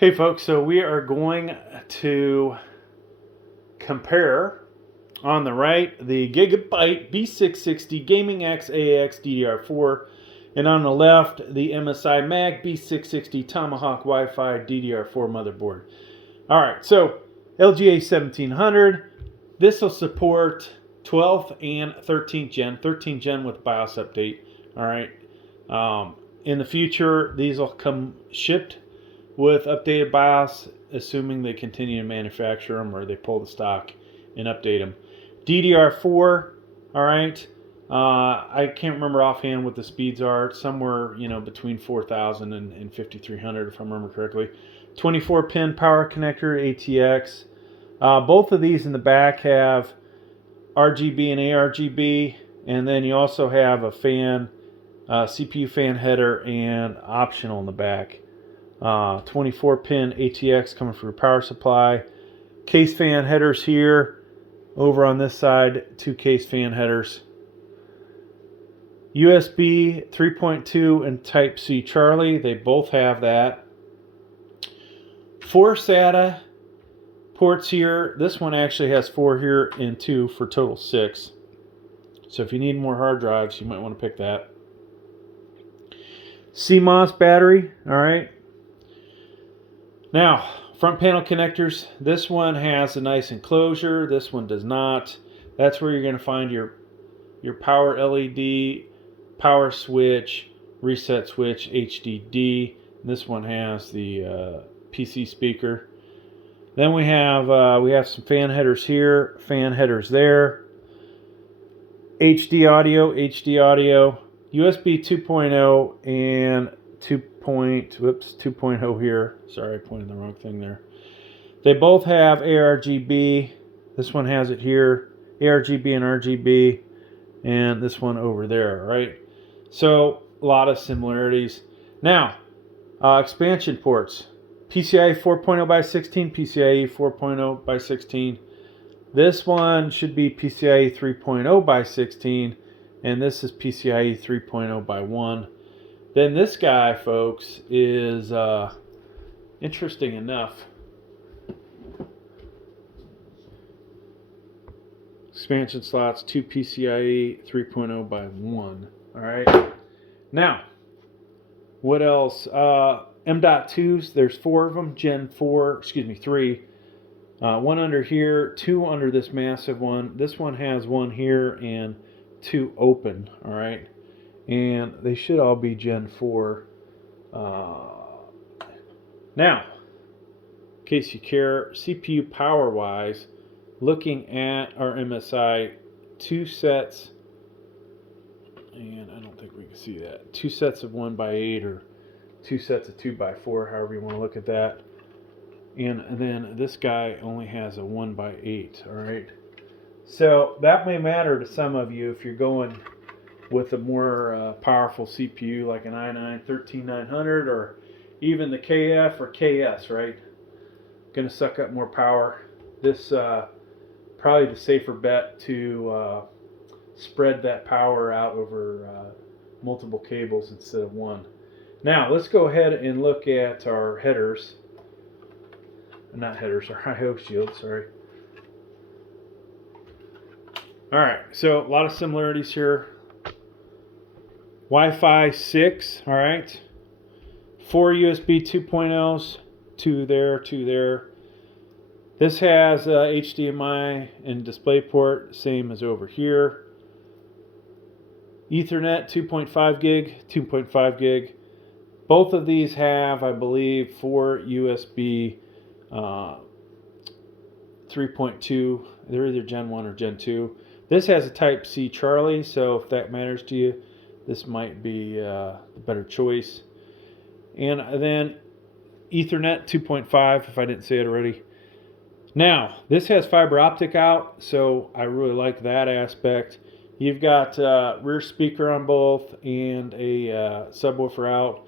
Hey folks, so we are going to compare on the right the Gigabyte B660 Gaming X Ax DDR4, and on the left the MSI MAG B660 Tomahawk Wi-Fi DDR4 motherboard. Alright, so LGA 1700, this will support 12th and 13th gen, 13th gen with BIOS update. Alright, in the future these will come shipped with updated BIOS, assuming they continue to manufacture them or they pull the stock and update them. DDR4, all right. I can't remember offhand what the speeds are. Somewhere, between 4,000 and 5,300, if I remember correctly. 24-pin power connector, ATX. Both of these in the back have RGB and ARGB, and then you also have a fan, CPU fan header, and optional in the back. 24-pin ATX coming from your power supply. Case fan headers here. Over on this side, 2 case fan headers. USB 3.2 and Type-C Charlie. They both have that. 4 SATA ports here. This one actually has 4 here and 2 for total 6. So if you need more hard drives, you might want to pick that. CMOS battery. All right. Now, front panel connectors. This one has a nice enclosure. This one does not. That's where you're going to find your power LED, power switch, reset switch, HDD. This one has the PC speaker. Then we have some fan headers here, fan headers there. HD audio, USB 2.0 and 2.0 here. Sorry, I pointed the wrong thing there. They both have ARGB. This one has it here, ARGB and RGB, and this one over there, right? So a lot of similarities. Now, expansion ports. PCIe 4.0 by 16, PCIe 4.0 by 16. This one should be PCIe 3.0 by 16, and this is PCIe 3.0 by 1. Then this guy, folks, is interesting enough. Expansion slots, 2 PCIe 3.0 by 1. All right. Now, what else? M.2s, there's 4 of them. 3. 1 under here, 2 under this massive one. This one has 1 here and 2 open. All right. And they should all be Gen 4. Now, in case you care, CPU power-wise, looking at our MSI, 2 sets, and I don't think we can see that, 2 sets of 1x8 or 2 sets of 2x4, however you want to look at that. And then this guy only has a 1x8, all right? So that may matter to some of you if you're going with a more powerful CPU like an i9 13900 or even the KF or KS, right? Going to suck up more power. This probably the safer bet to spread that power out over multiple cables instead of one. Now let's go ahead and look at our headers. Not headers, our I/O shield, sorry. Alright, so a lot of similarities here. Wi-Fi 6, all right. 4 USB 2.0s, 2 there, 2 there. This has HDMI and DisplayPort, same as over here. Ethernet 2.5 gig, 2.5 gig. Both of these have, I believe, 4 USB 3.2. They're either Gen 1 or Gen 2. This has a Type-C Charlie, so if that matters to you, this might be the better choice. And then Ethernet 2.5, if I didn't say it already. Now, this has fiber optic out, so I really like that aspect. You've got rear speaker on both and a subwoofer out.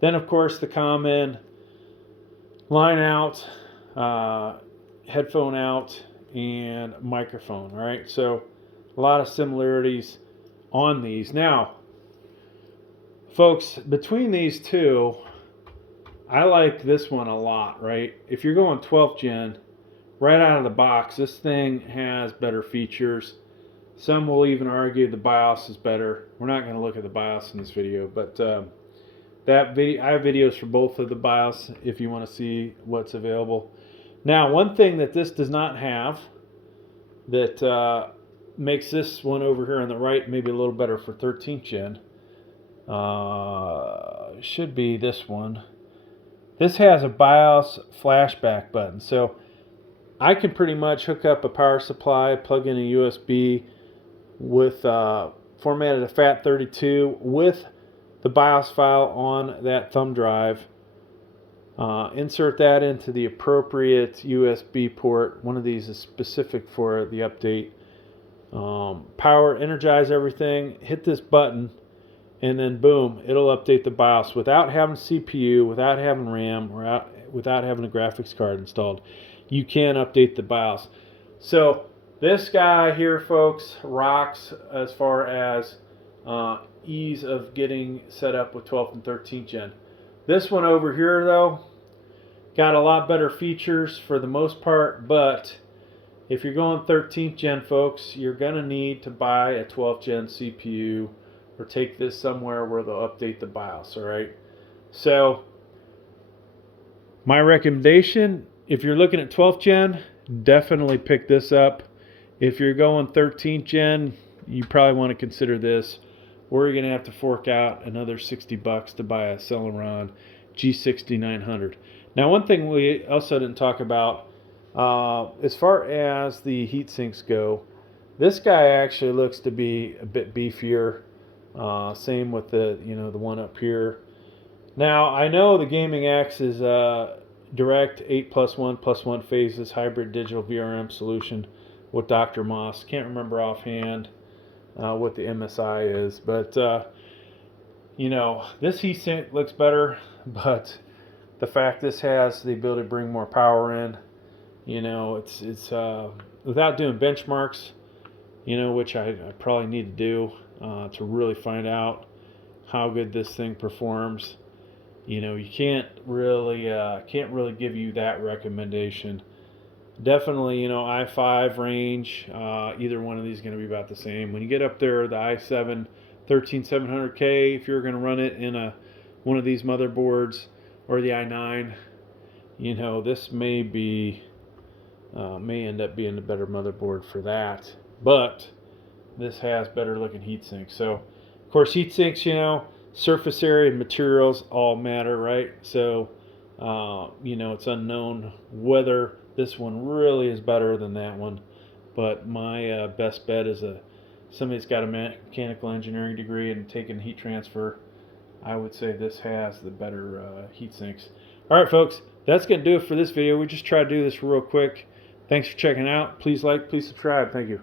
Then, of course, the common line out, headphone out, and microphone. All right, so a lot of similarities on these. Now, folks, between these two, I like this one a lot, right? If you're going 12th gen, right out of the box, this thing has better features. Some will even argue the BIOS is better. We're not going to look at the BIOS in this video, but I have videos for both of the BIOS if you want to see what's available. Now, one thing that this does not have that makes this one over here on the right maybe a little better for 13th gen should be this one. This has a BIOS flashback button, so I can pretty much hook up a power supply, plug in a USB with formatted a FAT32 with the BIOS file on that thumb drive. Insert that into the appropriate USB port. One of these is specific for the update. Power, energize everything, hit this button, and then boom, it'll update the BIOS without having CPU, without having RAM, or without having a graphics card installed. You can update the BIOS. So this guy here, folks, rocks as far as ease of getting set up with 12th and 13th gen. This one over here, though, got a lot better features for the most part, but if you're going 13th gen, folks, you're going to need to buy a 12th gen CPU or take this somewhere where they'll update the BIOS, all right? So my recommendation, if you're looking at 12th gen, definitely pick this up. If you're going 13th gen, you probably want to consider this, or you're going to have to fork out another $60 to buy a Celeron G6900. Now, one thing we also didn't talk about, as far as the heat sinks go, this guy actually looks to be a bit beefier. Same with the the one up here. Now, I know the Gaming X is direct 8+1+1 phases hybrid digital VRM solution with Dr. Moss. Can't remember offhand what the MSI is, but this heatsink looks better, but the fact this has the ability to bring more power in, it's without doing benchmarks, which I probably need to do to really find out how good this thing performs. You can't really give you that recommendation. Definitely, i5 range, either one of these is going to be about the same. When you get up there, the i7 13700K, if you're going to run it in one of these motherboards, or the i9, this may end up being a better motherboard for that. But this has better looking heat sinks. So, of course, heat sinks, surface area and materials all matter, right? So, it's unknown whether this one really is better than that one. But my best bet is somebody that's got a mechanical engineering degree and taken heat transfer. I would say this has the better heat sinks. All right, folks, that's going to do it for this video. We just tried to do this real quick. Thanks for checking out. Please like, please subscribe. Thank you.